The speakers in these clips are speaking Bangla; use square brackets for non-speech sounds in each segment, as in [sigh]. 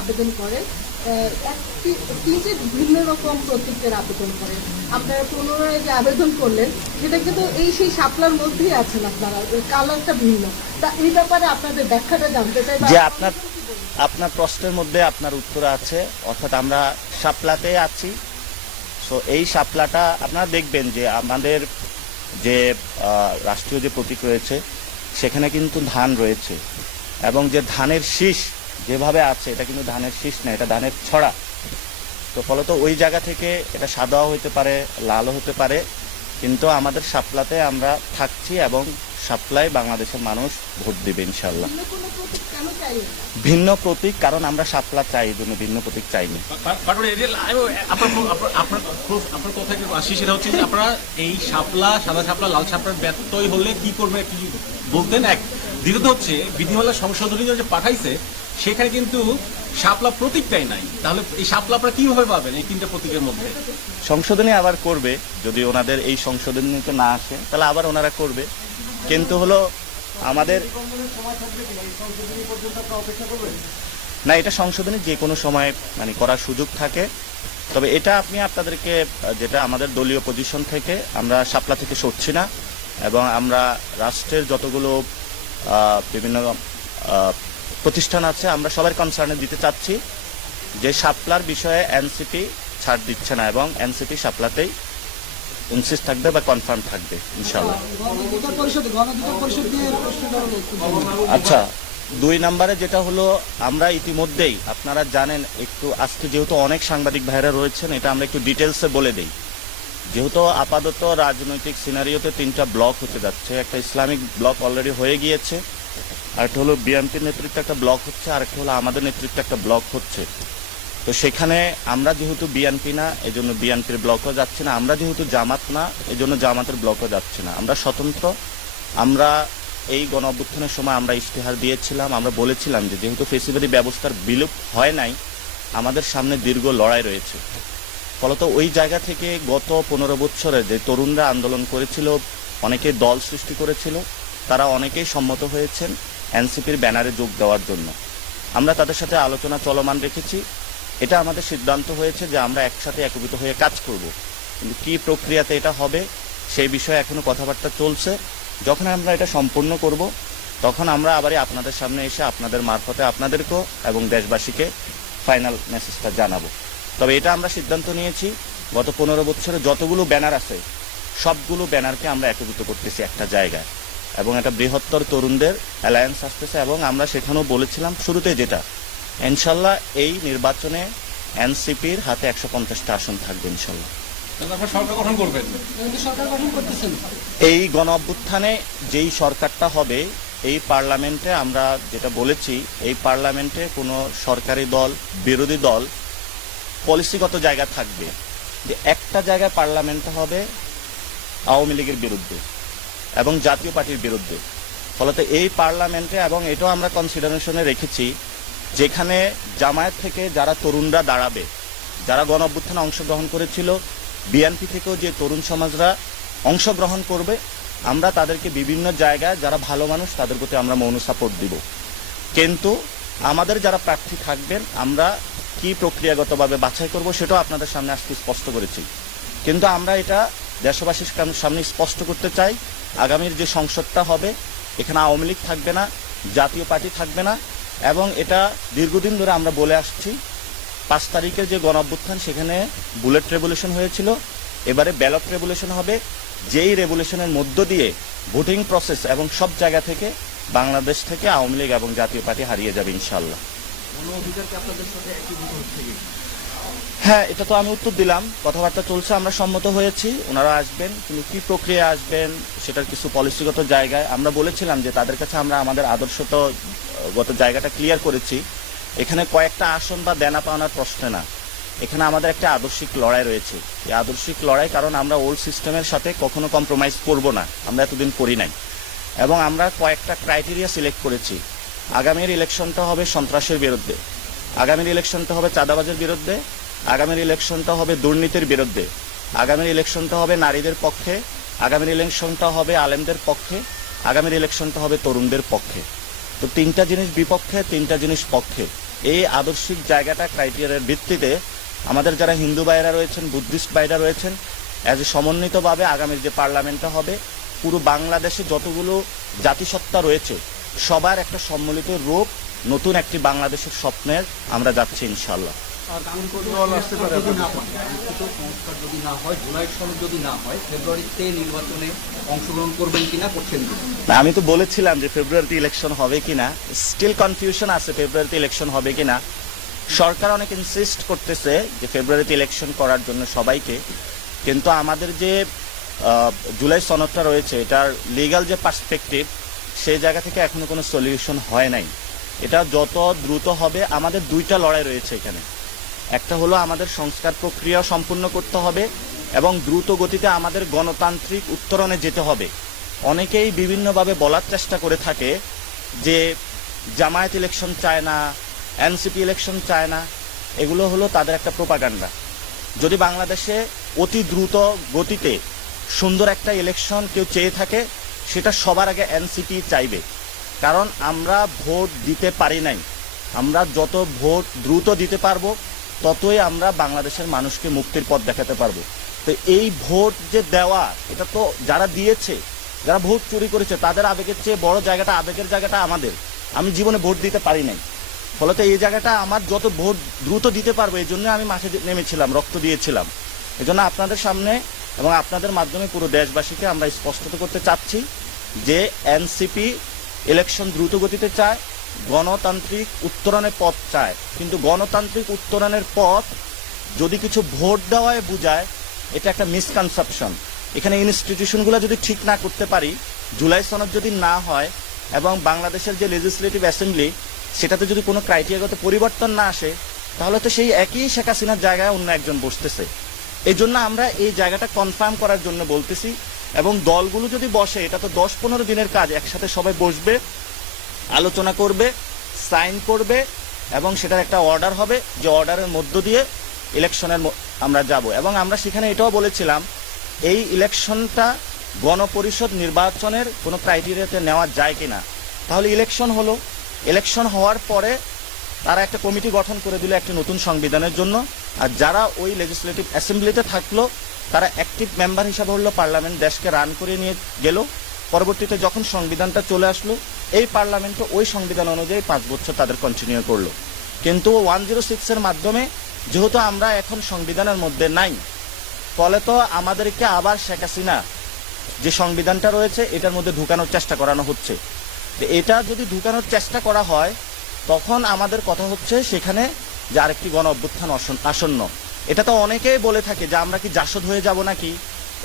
আবেদন করেন তিনটি ভিন্ন রকম প্রতীকের আবেদন করেন, আপনারা পুনরায় যে আবেদন করলেন, সেটা কিন্তু এই সেই শাপলার মধ্যেই আছেন আপনারা কালারটা ভিন্ন। তা এই ব্যাপারে আপনাদের ব্যাখ্যাটা জানতে চাই যে আপনার আপনার প্রশ্নের মধ্যে আপনার উত্তর আছে, অর্থাৎ আমরা শাপলাতে আছি। সো এই শাপলাটা আপনারা দেখবেন যে আমাদের যে রাষ্ট্রীয় যে প্রতীক রয়েছে, সেখানে কিন্তু ধান রয়েছে। এবং যে ধানের শীষ যেভাবে আছে এটা কিন্তু ধানের শীষ না এটা ধানের ছড়া। তো ফলত ওই জায়গা থেকে এটা সাদাও হতে পারে লালও হতে পারে কিন্তু আমাদের শাপলাতে আমরা থাকছি এবং শাপলায় বাংলাদেশের মানুষ ভোট দেবে ইনশাল্লাহ ভিন্ন প্রতীক কেন চাইলেন না? ভিন্ন প্রতীক কারণ আমরা শাপলা চাই জন্য ভিন্ন প্রতীক চাইনি আপনার আপনার- আপনার আপনার কথা আসি সেটা হচ্ছে আপনারা এই শাপলা সাদা শাপলা লাল শাপলার ব্যত্যয় হলে কি করবে কি বলতেন এক। দ্বিতীয়ত হচ্ছে বিধিমালা সংশোধনী যে পাঠাইছে সেখানে কিন্তু শাপলা প্রতীকটাই নাই। তাহলে এই শাপলা আপনারা কীভাবে পাবেন এই তিনটা প্রতীকের মধ্যে? সংশোধনী আবার করবে, যদি ওনাদের এই সংশোধনীতে না আসে, তাহলে আবার ওনারা করবে। কিন্তু হলো আমাদের না, এটা সংশোধনী যে কোনো সময় মানে করার সুযোগ থাকে। তবে এটা আপনি আপনাদেরকে, যেটা আমাদের দলীয় পজিশন থেকে, আমরা শাপলা থেকে সরছি না। এবং আমরা রাষ্ট্রের যতগুলো বিভিন্ন প্রতিষ্ঠান আছে, আমরা সবার কনসার্নে দিতে চাচ্ছি যে শাপলার বিষয়ে এনসিপি ছাড় দিচ্ছে না এবং এনসিপি শাপলাতেই ইনসিস থাকবে বা কনফার্ম থাকবে ইনশাল্লাহ। আচ্ছা দুই নম্বরে যেটা হলো, আমরা ইতিমধ্যেই, আপনারা জানেন, একটু আজকে যেহেতু অনেক সাংবাদিক ভাইরা রয়েছেন, এটা আমরা একটু ডিটেলসে বলে দেই যেহেতু আপাতত রাজনৈতিক সিনারিওতে তিনটা ব্লক হতে যাচ্ছে, একটা ইসলামিক ব্লক অলরেডি হয়ে গিয়েছে আর একটা হলো বিএনপির নেতৃত্বে একটা ব্লক হচ্ছে আর একটা হলো আমাদের নেতৃত্বে একটা ব্লক হচ্ছে। তো সেখানে আমরা যেহেতু বিএনপি না, এজন্য বিএনপির ব্লকও যাচ্ছে না। আমরা যেহেতু জামাত না, এজন্য জামাতের ব্লকও যাচ্ছে না। আমরা স্বতন্ত্র। আমরা এই গণ অভ্যুত্থানের সময় আমরা ইশতেহার দিয়েছিলাম, আমরা বলেছিলাম যে যেহেতু ফেসিলিটি ব্যবস্থার বিলুপ হয় নাই, আমাদের সামনে দীর্ঘ লড়াই রয়েছে। ফলত ওই জায়গা থেকে গত পনেরো বছরে যে তরুণরা আন্দোলন করেছিল, অনেকে দল সৃষ্টি করেছিল, তারা অনেকেই সম্মত হয়েছেন। এনসিপির ব্যানারে যোগ দেওয়ার জন্য। আমরা তাদের সাথে আলোচনা চলমান রেখেছি। এটা আমাদের সিদ্ধান্ত হয়েছে যে আমরা একসাথে একীভূত হয়ে কাজ করব। কিন্তু কি প্রক্রিয়াতে এটা হবে, সেই বিষয়ে এখনও কথাবার্তা চলছে। যখন আমরা এটা সম্পূর্ণ করব, তখন আমরা আবারই আপনাদের সামনে এসে আপনাদের মারফতে আপনাদেরকেও এবং দেশবাসীকে ফাইনাল মেসেজটা জানাব। তবে এটা আমরা সিদ্ধান্ত নিয়েছি, গত পনেরো বছরে যতগুলো ব্যানার আছে, সবগুলো ব্যানারকে আমরা একীভূত করতেছি একটা জায়গায়। এবং একটা বৃহত্তর তরুণদের অ্যালায়েন্স আসতেছে এবং আমরা সেখানেও বলেছিলাম শুরুতে যেটা। ইনশাল্লাহ এই নির্বাচনে এনসিপির হাতে একশো পঞ্চাশটা আসন থাকবে ইনশাল্লাহ। তাহলে আপনারা সরকার গঠন করবেন? কিন্তু সরকার গঠন করতেছেন। এই গণ অভ্যুত্থানে যেই সরকারটা হবে এই পার্লামেন্টে আমরা যেটা বলেছি এই পার্লামেন্টে কোনো সরকারি দল বিরোধী দল পলিসিগত জায়গা থাকবে। যে একটা জায়গায় পার্লামেন্টে হবে আওয়ামী লীগের বিরুদ্ধে। এবং জাতীয় পার্টির বিরুদ্ধে। ফলত এই পার্লামেন্টে এবং এটাও আমরা কনসিডারেশনে রেখেছি, যেখানে জামায়াত থেকে যারা তরুণরা দাঁড়াবে, যারা গণ অভ্যুত্থানে অংশগ্রহণ করেছিল, বিএনপি থেকেও যে তরুণ সমাজরা অংশগ্রহণ করবে, আমরা তাদেরকে বিভিন্ন জায়গায় যারা ভালো মানুষ তাদের প্রতি আমরা মৌন সাপোর্ট দিব। কিন্তু আমাদের যারা প্রার্থী থাকবেন, আমরা কি প্রক্রিয়াগতভাবে বাছাই করব সেটাও আপনাদের সামনে আজকে স্পষ্ট করেছি। কিন্তু আমরা এটা দেশবাসীর সাম- সামনে স্পষ্ট করতে চাই, আগামীর যে সংসদটা হবে, এখানে আওয়ামী লীগ থাকবে না, জাতীয় পার্টি থাকবে না, এবং এটা দীর্ঘদিন ধরে আমরা বলে আসছি। পাঁচ তারিখের যে গণ অভ্যুত্থান সেখানে বুলেট রেভলিউশন হয়েছিল, এবারে ব্যালট রেভলিউশন হবে। যেই রেভলিউশনের মধ্য দিয়ে ভোটিং প্রসেস এবং সব জায়গা থেকে বাংলাদেশ থেকে আওয়ামী লীগ এবং জাতীয় পার্টি হারিয়ে যাবে ইনশাল্লাহ হ্যাঁ এটা তো আমি উত্তর দিলাম। কথাবার্তা চলছে, আমরা সম্মত হয়েছি। ওনারা আসবেন কিন্তু কি প্রক্রিয়া আসবেন, সেটার কিছু পলিসিগত জায়গায় আমরা বলেছিলাম যে তাদের কাছে আমরা আমাদের আদর্শ তো, গত জায়গাটা ক্লিয়ার করেছি। এখানে কয়েকটা আসন বা দেনা পাওনার প্রশ্ন না। এখানে আমাদের একটা আদর্শিক লড়াই রয়েছে। এই আদর্শিক লড়াই কারণ আমরা ওল্ড সিস্টেমের সাথে কখনো কম্প্রোমাইজ করব না। আমরা এতদিন করি নাই। এবং আমরা কয়েকটা ক্রাইটেরিয়া সিলেক্ট করেছি। আগামীর ইলেকশনটা হবে সন্ত্রাসের বিরুদ্ধে। আগামীর ইলেকশনটা হবে চাঁদাবাজের বিরুদ্ধে। আগামীর ইলেকশনটা হবে দুর্নীতির বিরুদ্ধে। আগামীর ইলেকশনটা হবে নারীদের পক্ষে, আগামীর ইলেকশনটা হবে আলেমদের পক্ষে, আগামীর ইলেকশনটা হবে তরুণদের পক্ষে। তো তিনটা জিনিস বিপক্ষে, তিনটা জিনিস পক্ষে। এই আদর্শিক জায়গাটা ক্রাইটেরিয়ার ভিত্তিতে আমাদের যারা হিন্দু ভাইরা রয়েছেন, বুদ্ধিস্ট ভাইরা রয়েছেন অ্যাজ সমন্বিতভাবে আগামীর যে পার্লামেন্টটা হবে, পুরো বাংলাদেশে যতগুলো জাতিসত্তা রয়েছে, সবার একটা সম্মিলিত রূপ, নতুন একটি বাংলাদেশের স্বপ্নের আমরা যাচ্ছি ইনশাল্লাহ আর কোন কোন দল আসতে পারে যদি না পায় লিখিত সংস্কার যদি না হয় জুলাই সনদ যদি না হয় ফেব্রুয়ারিতে নির্বাচনে অংশগ্রহণ করবেন কিনা করছেন না, আমি তো বলেছিলাম যে ফেব্রুয়ারিতে ইলেকশন হবে কিনা। স্টিল কনফিউশন আছে ফেব্রুয়ারিতে ইলেকশন হবে কিনা। সরকার অনেক ইনসিস্ট করতেছে যে ফেব্রুয়ারিতে ইলেকশন করার জন্য সবাইকে। কিন্তু আমাদের যে জুলাই সনদটা রয়েছে এটার লিগ্যাল যে পার্সপেক্টিভ সেই জায়গা থেকে এখনও কোনো সলিউশন হয় নাই। এটা যত দ্রুত হবে আমাদের দুইটা লড়াই রয়েছে এখানে। একটা হলো আমাদের সংস্কার প্রক্রিয়া সম্পূর্ণ করতে হবে এবং দ্রুত গতিতে আমাদের গণতান্ত্রিক উত্তরণে যেতে হবে। অনেকেই বিভিন্নভাবে বলার চেষ্টা করে থাকে যে জামায়াত ইলেকশন চায় না, এনসিপি ইলেকশন চায় না, এগুলো হলো তাদের একটা প্রোপাগান্ডা। যদি বাংলাদেশে অতি দ্রুত গতিতে সুন্দর একটা ইলেকশন কেউ চেয়ে থাকে, সেটা সবার আগে এনসিপি চাইবে। কারণ আমরা ভোট দিতে পারি নাই। আমরা যত ভোট দ্রুত দিতে পারব ততই আমরা বাংলাদেশের মানুষকে মুক্তির পথ দেখাতে পারব। তো এই ভোট যে দেওয়া, এটা তো যারা দিয়েছে, যারা ভোট চুরি করেছে, তাদের আবেগের চেয়ে বড় জায়গাটা, আবেগের জায়গাটা আমাদের। আমি জীবনে ভোট দিতে পারি নাই। ফলত এই জায়গাটা আমার যত ভোট দ্রুত দিতে পারব, এই জন্য আমি মাঠে নেমেছিলাম, রক্ত দিয়েছিলাম। এই জন্য আপনাদের সামনে এবং আপনাদের মাধ্যমে পুরো দেশবাসীকে আমরা স্পষ্টত করতে চাচ্ছি যে এনসিপি ইলেকশন দ্রুত গতিতে চায় গণতান্ত্রিক উত্তরণের পথ চায়। কিন্তু গণতান্ত্রিক উত্তরণের পথ যদি কিছু ভোট দেওয়ায় বোঝায়, এটা একটা মিসকনসেপশন এখানে ইনস্টিটিউশনগুলো যদি ঠিক না করতে পারি, জুলাই সনদ যদি না হয় এবং বাংলাদেশের যে লেজিসলেটিভ অ্যাসেম্বলি সেটাতে যদি কোনো ক্রাইটেরিয়াগত পরিবর্তন না আসে, তাহলে তো সেই একই শেখ হাসিনার জায়গায় অন্য একজন বসতেছে। এই জন্য আমরা এই জায়গাটা কনফার্ম করার জন্য বলতেছি এবং দলগুলো যদি বসে, এটা তো দশ পনেরো দিনের কাজ, একসাথে সবাই বসবে আলোচনা করবে, সাইন করবে এবং সেটার একটা অর্ডার হবে, যে অর্ডারের মধ্য দিয়ে ইলেকশনের আমরা যাব। এবং আমরা সেখানে এটাও বলেছিলাম, এই ইলেকশনটা গণপরিষদ নির্বাচনের কোনো ক্রাইটেরিয়াতে নেওয়া যায় কিনা। তাহলে ইলেকশন হলো। ইলেকশন হওয়ার পরে তারা একটা কমিটি গঠন করে দিল একটি নতুন সংবিধানের জন্য। আর যারা ওই লেজিসলেটিভ অ্যাসেম্বলিতে থাকল, তারা অ্যাক্টিভ মেম্বার হিসাবে হলো পার্লামেন্ট দেশকে রান করে নিয়ে গেল। পরবর্তীতে যখন সংবিধানটা চলে আসলো, এই পার্লামেন্টে ওই সংবিধান অনুযায়ী পাঁচ বছর তাদের কন্টিনিউ করল। কিন্তু ওয়ান জিরো সিক্সের মাধ্যমে যেহেতু আমরা এখন সংবিধানের মধ্যে নাই, ফলে তো আমাদেরকে আবার শেখ হাসিনা যে সংবিধানটা রয়েছে, এটার মধ্যে ঢুকানোর চেষ্টা করানো হচ্ছে। এটা যদি ঢুকানোর চেষ্টা করা হয়, তখন আমাদের কথা হচ্ছে সেখানে যে আরেকটি গণ অভ্যুত্থান আসন- আসন্ন। এটা তো অনেকেই বলে থাকে যে আমরা কি জাসদ হয়ে যাব নাকি?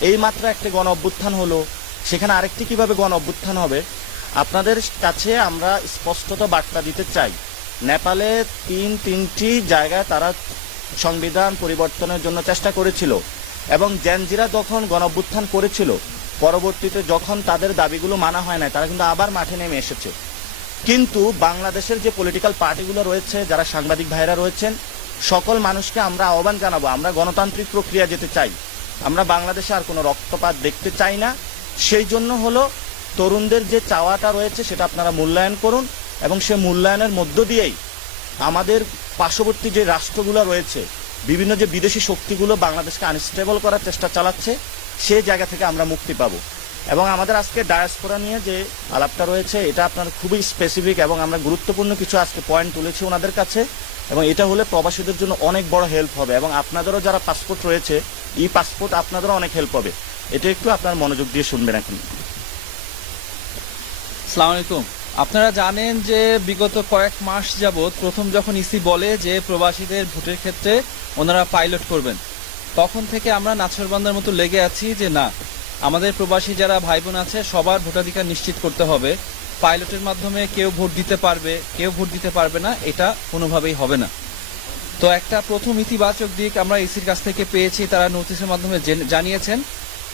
এই মাত্র একটি গণ অভ্যুত্থান হলো। সেখানে আরেকটি কীভাবে গণ অভ্যুত্থান হবে? আপনাদের কাছে আমরা স্পষ্টত বার্তা দিতে চাই। নেপালে তিন তিনটি জায়গায় তারা সংবিধান পরিবর্তনের জন্য চেষ্টা করেছিল এবং জেনজিরা যখন গণঅভ্যুত্থান করেছিল। পরবর্তীতে যখন তাদের দাবিগুলো মানা হয় না তারা কিন্তু আবার মাঠে নেমে এসেছে। কিন্তু বাংলাদেশের যে পলিটিক্যাল পার্টিগুলো রয়েছে, যারা সাংবাদিক ভাইরা রয়েছেন, সকল মানুষকে আমরা আহ্বান জানাব, আমরা গণতান্ত্রিক প্রক্রিয়া যেতে চাই। আমরা বাংলাদেশে আর কোনো রক্তপাত দেখতে চাই না। সেই জন্য হলো তরুণদের যে চাওয়াটা রয়েছে সেটা আপনারা মূল্যায়ন করুন এবং সে মূল্যায়নের মধ্য দিয়েই আমাদের পার্শ্ববর্তী যে রাষ্ট্রগুলো রয়েছে, বিভিন্ন যে বিদেশি শক্তিগুলো বাংলাদেশকে আনস্টেবল করার চেষ্টা চালাচ্ছে সেই জায়গা থেকে আমরা মুক্তি পাবো। এবং আমাদের আজকে ডায়াসপোরা নিয়ে যে আলাপটা রয়েছে, এটা আপনার খুবই স্পেসিফিক এবং আমরা গুরুত্বপূর্ণ কিছু আজকে পয়েন্ট তুলেছি ওনাদের কাছে এবং এটা হলে প্রবাসীদের জন্য অনেক বড় হেল্প হবে এবং আপনাদেরও যারা পাসপোর্ট রয়েছে ই পাসপোর্ট আপনাদেরও অনেক হেল্প হবে। এটা একটু আপনার মনোযোগ দিয়ে শুনবেন এখন। সালাম আলাইকুম। আপনারা জানেন যে বিগত কয়েক মাস যাবৎ প্রথম যখন ইসি বলে যে প্রবাসীদের ভোটের ক্ষেত্রে ওনারা পাইলট করবেন, তখন থেকে আমরা নাছরবান্দার মতো লেগে আছি যে না, আমাদের প্রবাসী যারা ভাই বোন আছে সবার ভোটাধিকার নিশ্চিত করতে হবে। পাইলটের মাধ্যমে কেউ ভোট দিতে পারবে, কেউ ভোট দিতে পারবে না, এটা কোনোভাবেই হবে না। তো একটা প্রথম ইতিবাচক দিক আমরা ইসির কাছ থেকে পেয়েছি, তারা নোটিশের মাধ্যমে জানিয়েছেন।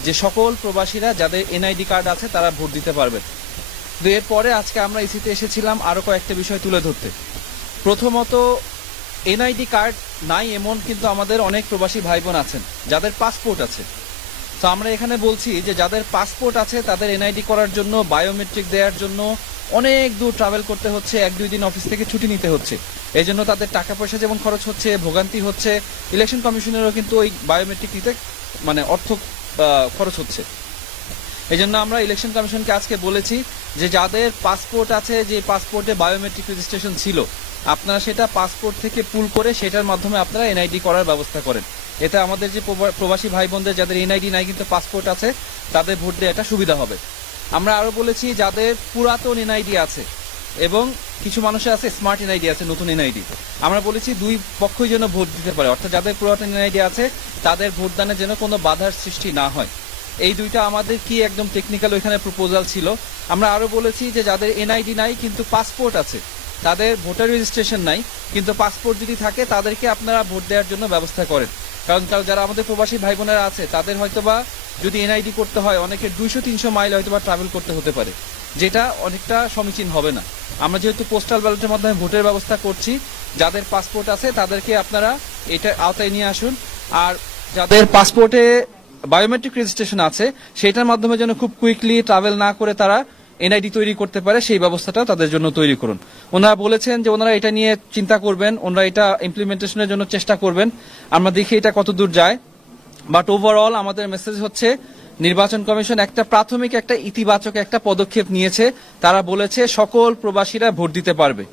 যে সকল প্রবাসীরা যাদের এনআইডি কার্ড আছে, তারা ভোট দিতে পারবেন। তো এরপরে আজকে আমরা ইসিতে এসেছিলাম আরও কয়েকটা বিষয় তুলে ধরতে। প্রথমত, এনআইডি কার্ড নাই এমন কিন্তু আমাদের অনেক প্রবাসী ভাই বোন আছেন, যাদের পাসপোর্ট আছে। তো আমরা এখানে বলছি যে যাদের পাসপোর্ট আছে, তাদের এনআইডি করার জন্য, বায়োমেট্রিক দেওয়ার জন্য অনেক দূর ট্রাভেল করতে হচ্ছে, এক দুই দিন অফিস থেকে ছুটি নিতে হচ্ছে। এই জন্য তাদের টাকা পয়সা যেমন খরচ হচ্ছে, ভোগান্তি হচ্ছে ইলেকশন কমিশনেরও কিন্তু ওই বায়োমেট্রিক দিতে মানে অর্থ খরচ হচ্ছে। এই জন্য আমরা ইলেকশন কমিশনকে আজকে বলেছি যে যাদের পাসপোর্ট আছে, যে পাসপোর্টে বায়োমেট্রিক রেজিস্ট্রেশন ছিল, আপনারা সেটা পাসপোর্ট থেকে পুল করে সেটার মাধ্যমে আপনারা এনআইডি করার ব্যবস্থা করেন। এতে আমাদের যে প্রবা- প্রবাসী ভাই বোনদের যাদের এনআইডি নাই কিন্তু পাসপোর্ট আছে, তাদের ভোট দেওয়া একটা সুবিধা হবে। আমরা আরও বলেছি, যাদের পুরাতন এনআইডি আছে এবং কিছু মানুষের আছে স্মার্ট এনআইডি আছে, নতুন এনআইডি আমরা বলেছি দুই পক্ষই যেন ভোট দিতে পারে, অর্থাৎ যাদের পুরাতন এনআইডি আছে, তাদের ভোটদানে যেন কোনো বাধার সৃষ্টি না হয়। এই দুইটা আমাদের কি একদম টেকনিক্যাল ওইখানে প্রপোজাল ছিল? আমরা আরও বলেছি যে যাদের এনআইডি নাই, কিন্তু পাসপোর্ট আছে, তাদের ভোটার রেজিস্ট্রেশন নাই, কিন্তু পাসপোর্ট যদি থাকে, তাদেরকে আপনারা ভোট দেওয়ার জন্য ব্যবস্থা করেন। কারণ যারা আমাদের প্রবাসী ভাই বোনেরা আছে, তাদের হয়তোবা যদি এনআইডি করতে হয় অনেকের দুইশো তিনশো মাইল হয়তোবা ট্রাভেল করতে হতে পারে। যেটা অনেকটা সমীচীন হবে না। আমরা যেহেতু পোস্টাল ব্যালটের মাধ্যমে ভোটের ব্যবস্থা করছি, যাদের পাসপোর্ট আছে তাদেরকে আপনারা এটা আওতায় নিয়ে আসুন। আর যাদের পাসপোর্টে বায়োমেট্রিক রেজিস্ট্রেশন আছে, সেটার মাধ্যমে যেন খুব কুইকলি ট্রাভেল না করে তারা এনআইডি তৈরি করতে পারে, সেই ব্যবস্থাটাও তাদের জন্য তৈরি করুন। ওনারা বলেছেন যে ওনারা এটা নিয়ে চিন্তা করবেন, ওনারা এটা ইমপ্লিমেন্টেশনের জন্য চেষ্টা করবেন। আমরা দেখি এটা কত দূর যায়। বাট ওভারঅল আমাদের মেসেজ হচ্ছে নির্বাচন কমিশন একটা প্রাথমিক একটা ইতিবাচক একটা পদক্ষেপ নিয়েছে। তারা বলেছে সকল প্রবাসীরা ভোট দিতে পারবে।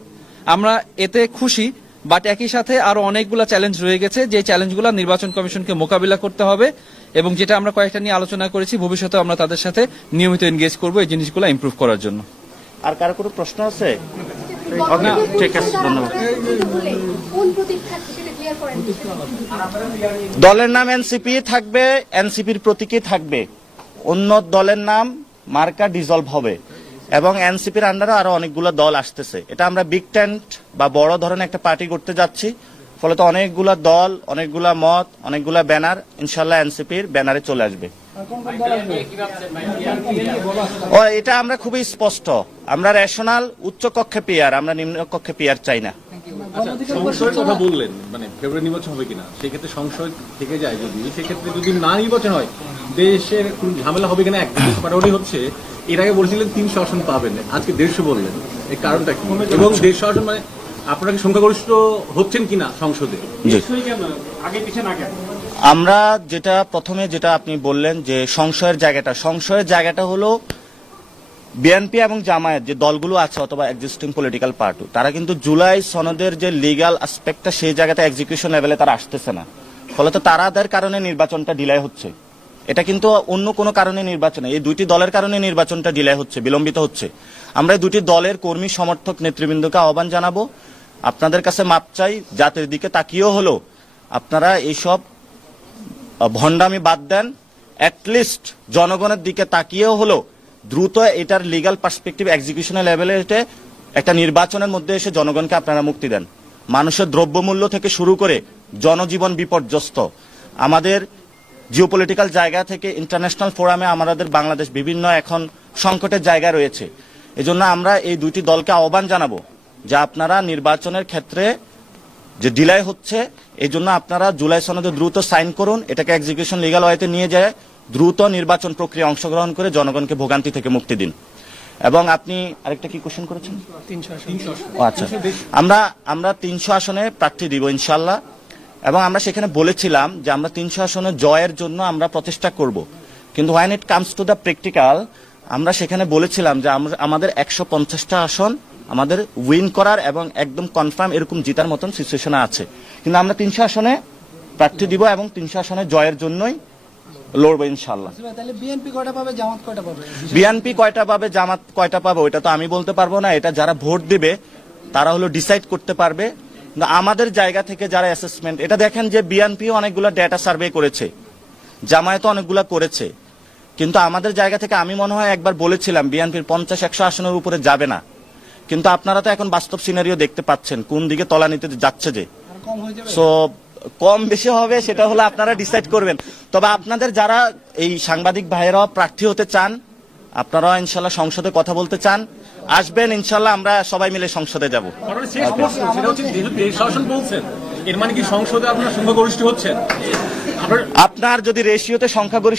আমরা এতে খুশি বাট একই সাথে আরও অনেকগুলো চ্যালেঞ্জ রয়ে গেছে। যে চ্যালেঞ্জগুলো নির্বাচন কমিশনকে মোকাবিলা করতে হবে এবং যেটা আমরা কয়েকটা নিয়ে আলোচনা করেছি ভবিষ্যতে আমরা তাদের সাথে নিয়মিত এনগেজ করব এই জিনিসগুলো ইমপ্রুভ করার জন্য। আর কারও কোনো প্রশ্ন আছে? ঠিক আছে, ধন্যবাদ। দলের নাম এনসিপি থাকবে, এনসিপির প্রতীকই থাকবে। অন্য দলের নাম মার্কা ডিজলভ হবে। এবং এনসিপির আন্ডারে আরও অনেকগুলো দল আসতেছে। এটা আমরা বিগ টেন্ট বা বড় ধরনের একটা পার্টি করতে যাচ্ছি। ফলে তো অনেকগুলা দল, অনেকগুলা মত, অনেকগুলা ব্যানার ইনশাল্লাহ এনসিপির ব্যানারে চলে আসবে। ও, এটা আমরা খুবই স্পষ্ট। আমরা রেশনাল উচ্চ কক্ষে পিয়ার আমরা নিম্ন কক্ষে পিয়ার চাই না। সংশয়ের কথা বললেন মানে ফেব্রুয়ারি নির্বাচন হবে কিনা সেক্ষেত্রে সংশয় থেকে যায় যদি সেক্ষেত্রে যদি না নির্বাচন হয় দেশের কোন ঝামেলা হবে কিনা একদম প্রায়োরিটি [coughs] হচ্ছে এর আগে বলছিলেন তিনশো আসন পাবেন আজকে দেড়শো বললেন এই কারণটা কি? এবং দেড়শো আসন মানে আপনারা কি সংখ্যাগরিষ্ঠ হচ্ছেন কিনা সংসদে? আমরা যেটা প্রথমে যেটা আপনি বললেন যে সংশয়ের জায়গাটা সংশয়ের জায়গাটা হলো বিএনপি এবং জামায়াত যে দলগুলো আছে অথবা এক্সিস্টিং পলিটিক্যাল পার্টি তারা কিন্তু জুলাই সনদের যে লিগাল আসপেক্টটা সেই জায়গাতে এক্সিকিউশন লেভেলে তারা আসতেছে না। ফলত তারাদের কারণে নির্বাচনটা ডিলে হচ্ছে। এটা কিন্তু অন্য কোনো কারণে নির্বাচনে এই দুইটি দলের কারণে নির্বাচনটা ডিলে হচ্ছে, বিলম্বিত হচ্ছে। আমরা দুটি দলের কর্মী, সমর্থক, নেতৃবৃন্দকে আহ্বান জানাব। আপনাদের কাছে মাপ চাই, জাতির দিকে তাকিয়েও হলো। আপনারা এইসব ভণ্ডামি বাদ দেন। অ্যাটলিস্ট জনগণের দিকে তাকিয়েও হলো। দ্রুত এটার লিগাল পার্সপেক্টিভ এক্সিকিউশনের লেভেলে একটা নির্বাচনের মধ্যে এসে জনগণকে আপনারা মুক্তি দেন। মানুষের দ্রব্যমূল্য থেকে শুরু করে জনজীবন বিপর্যস্ত। আমাদের জিওপলিটিক্যাল জায়গা থেকে ইন্টারন্যাশনাল ফোরামে আমাদের বাংলাদেশ বিভিন্ন এখন সংকটের জায়গা রয়েছে। এজন্য আমরা এই দুইটি দলকে আহ্বান জানাব যে আপনারা নির্বাচনের ক্ষেত্রে যে ডিলাই হচ্ছে এই জন্য আপনারা জুলাই সনদে দ্রুত সাইন করুন, এটাকে এক্সিকিউশন লিগাল ওয়েতে নিয়ে যায়। দ্রুত নির্বাচন প্রক্রিয়া অংশগ্রহণ করে জনগণকে ভোগান্তি থেকে মুক্তি দিন। এবং আপনি আরেকটা কি কোশ্চেন করেছেন? ও আচ্ছা। আমরা আমরা তিনশো আসনে প্রার্থী দিব ইনশাল্লাহ এবং আমরা সেখানে বলেছিলাম যে আমরা তিনশো আসনে জয়ের জন্য আমরা প্রচেষ্টা করব। কিন্তু when it comes to the practical আমরা সেখানে বলেছিলাম যে আমরা আমাদের একশো পঞ্চাশটা আসন আমাদের উইন করার এবং একদম কনফার্ম এরকম জিতার মতন সিচুয়েশনে আছে। কিন্তু আমরা তিনশো আসনে প্রার্থী দিব এবং তিনশো আসনে জয়ের জন্যই লড়বো ইনশাল্লাহ বিএনপি কয়টা পাবে জামাত কয়টা পাবে? ওইটা তো আমি বলতে পারব না এটা যারা ভোট দিবে তারা হলো ডিসাইড করতে পারবে। আমাদের জায়গা থেকে যারা অ্যাসেসমেন্ট এটা দেখেন যে বিএনপি অনেকগুলো ডেটা সার্ভে করেছে জামায়াতও অনেকগুলো করেছে। কিন্তু আমাদের জায়গা থেকে আমি মনে হয় একবার বলেছিলাম বিএনপির পঞ্চাশ একশো আসনের উপরে যাবে না। কিন্তু আপনারা তো এখন বাস্তব সিনারিও দেখতে পাচ্ছেন কোন দিকে তলা নিতে যাচ্ছে যে। সো কম বেশি হবে সেটা হলো আপনারা ডিসাইড করবেন। তবে আপনাদের যারা এই সাংবাদিক ভাইয়েরাও প্রার্থী হতে চান আপনারাও ইনশাল্লাহ সংসদে কথা বলতে চান। আসবেন ইনশাল্লাহ আমরা সবাই মিলে সংসদে যাব। এর মানে কি সংসদে আপনার সংখ্যাগরিষ্ঠ হচ্ছেন আপনার আপনার যদি রেশিওতে সংখ্যাগরিষ্ঠ